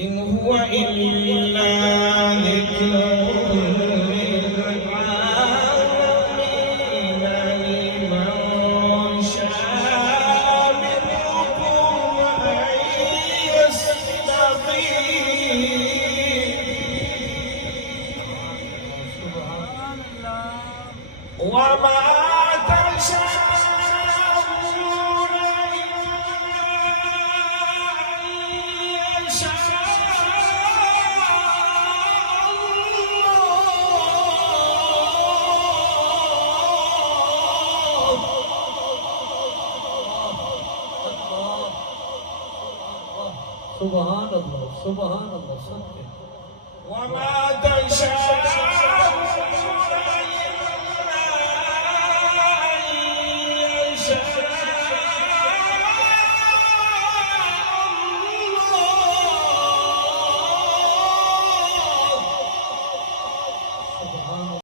إن هو إلا ذكر للعالمين لمن شاء منكم أن يستقيم وما تشاءون إلا أن سبحان الله سبحان الله سبحان الله وما تشاءون